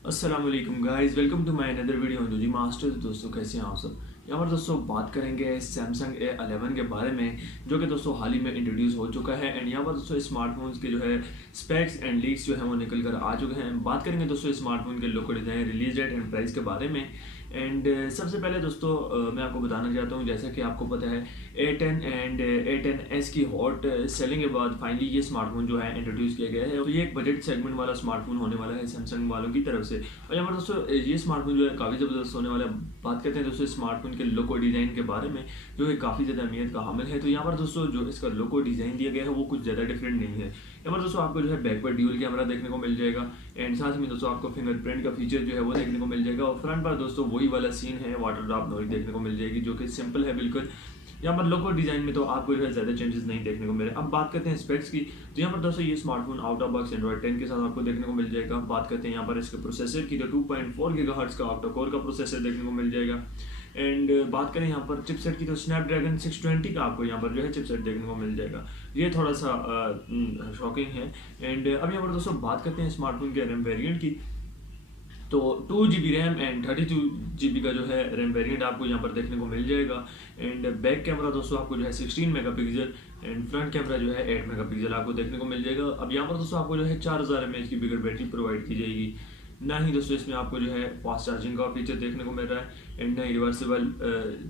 अस्सलाम वालेकुम guys, welcome to my another video on G master. दोस्तों कैसे हैं आप सब। यहाँ पर दोस्तों बात करेंगे सैमसंग A11 के बारे में, जो कि दोस्तों हाल ही में इंट्रोड्यूस हो चुका है। एंड यहाँ पर दोस्तों स्मार्टफोन्स के जो है स्पेक्स एंड लीक्स जो है वो निकल कर आ चुके हैं। बात करेंगे दोस्तों स्मार्टफोन के look, design, release date and price के बारे में। एंड सबसे पहले दोस्तों मैं आपको बताना चाहता हूँ, जैसा कि आपको पता है A10 एंड A10s की हॉट सेलिंग के बाद फाइनली ये स्मार्टफोन जो है इंट्रोड्यूस किया गया है। तो ये एक बजट सेगमेंट वाला स्मार्टफोन होने वाला है सैमसंग वालों की तरफ से। और यहाँ पर दोस्तों ये स्मार्टफोन जो है काफ़ी ज़बरदस्त होने वाला है। बात करते हैं दोस्तों स्मार्टफोन के लुक और डिज़ाइन के बारे में, जो है काफ़ी ज़्यादा अहमियत का हामिल है। तो यहाँ पर दोस्तों जो इसका लुक और डिज़ाइन दिया गया है वो कुछ ज़्यादा डिफरेंट नहीं है। यहाँ पर दोस्तों आपको जो है बैक पर ड्यूल कैमरा देखने को मिल जाएगा। एंड साथ में दोस्तों आपको फिंगरप्रिंट का फीचर जो है वो देखने को मिल जाएगा। और फ्रंट पर दोस्तों वही वाला सीन है, वाटर ड्रॉप नॉइज देखने को मिल जाएगी, जो कि सिंपल है बिल्कुल। यहाँ पर लुक और डिज़ाइन में तो आपको जो है ज़्यादा चेंजेस नहीं देखने को मिले। अब बात करते हैं स्पेक्स की, तो यहाँ पर दोस्तों ये smartphone out of box Android 10 के साथ आपको देखने को मिल जाएगा। बात करते हैं यहाँ पर इसके प्रोसेसर की, तो 2.4 गीगाहर्ट्ज़ का ऑक्टा कोर का प्रोसेसर देखने को मिल जाएगा। एंड बात करें यहाँ पर चिपसेट की, तो स्नैपड्रैगन 620 का आपको यहाँ पर जो है चिपसेट देखने को मिल जाएगा। ये थोड़ा सा शॉकिंग है। एंड अब यहाँ पर दोस्तों बात करते हैं स्मार्टफोन के रैम वेरिएंट की, तो 2 GB रैम एंड 32 GB का जो है रैम वेरिएंट आपको यहाँ पर देखने को मिल जाएगा। एंड बैक कैमरा दोस्तों आपको जो है 16 मेगापिक्सल एंड फ्रंट कैमरा जो है 8 मेगापिक्सल आपको देखने को मिल जाएगा। अब यहाँ पर दोस्तों आपको जो है 4000 mAh की बिगर बैटरी प्रोवाइड की जाएगी। ना ही दोस्तों इसमें आपको जो है फास्ट चार्जिंग का फीचर देखने को मिल रहा है, एंड ना ही रिवर्सेबल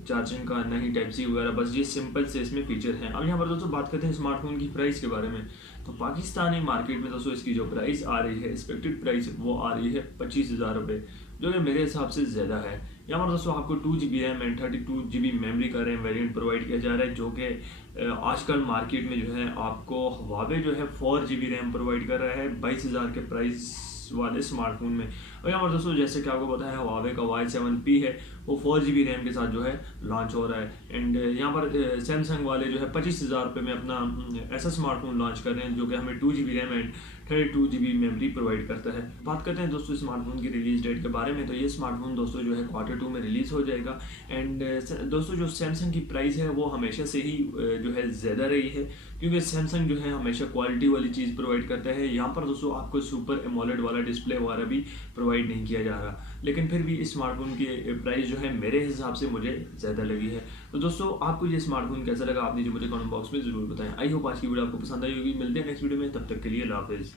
चार्जिंग का, ना ही टाइप सी वगैरह, बस ये सिंपल से इसमें फीचर हैं। अब यहाँ पर दोस्तों बात करते हैं स्मार्टफोन की प्राइस के बारे में। तो पाकिस्तानी मार्केट में दोस्तों इसकी जो प्राइस आ रही है, एक्सपेक्टेड प्राइस, वो आ रही है 25,000 रुपये, जो कि मेरे हिसाब से ज़्यादा है। यहाँ पर दोस्तों आपको 2 GB RAM and 32 GB memory का रैम वेरिएंट प्रोवाइड किया जा रहा है, जो कि आजकल मार्केट में जो है आपको Huawei जो है 4 GB रैम प्रोवाइड कर रहा है 22,000 के प्राइस वाले स्मार्टफोन में। और यहाँ पर दोस्तों जैसे कि आपको पता है Huawei का Y7P है, वो 4 GB रैम के साथ जो है लॉन्च हो रहा है। एंड यहाँ पर सैमसंग वाले जो है 25,000 रुपये में अपना ऐसा स्मार्टफोन लॉन्च कर रहे हैं, जो कि हमें 2 GB RAM and 32 GB memory provide करता है। बात करते हैं दोस्तों स्मार्टफोन की रिलीज डेट के बारे में, तो ये स्मार्टफोन दोस्तों जो है Q2 में रिलीज़ हो जाएगा। एंड दोस्तों जो सैमसंग की प्राइस है वो हमेशा से ही जो है ज़्यादा रही है, क्योंकि सैमसंग जो है हमेशा क्वालिटी वाली चीज़ प्रोवाइड करता है। यहाँ पर दोस्तों आपको सुपर एमोलेड वाला डिस्प्ले वगैरह भी प्रोवाइड नहीं किया जा रहा, लेकिन फिर भी इस स्मार्टफोन की प्राइस जो है मेरे हिसाब से मुझे ज़्यादा लगी है। तो दोस्तों आपको ये स्मार्टफोन कैसा लगा, आप नीचे मुझे कमेंट बॉक्स में ज़रूर बताएं। आई होप आज की वीडियो आपको पसंद आई होगी। मिलते हैं नेक्स्ट वीडियो में, तब तक के लिए अल्लाह हाफिज़।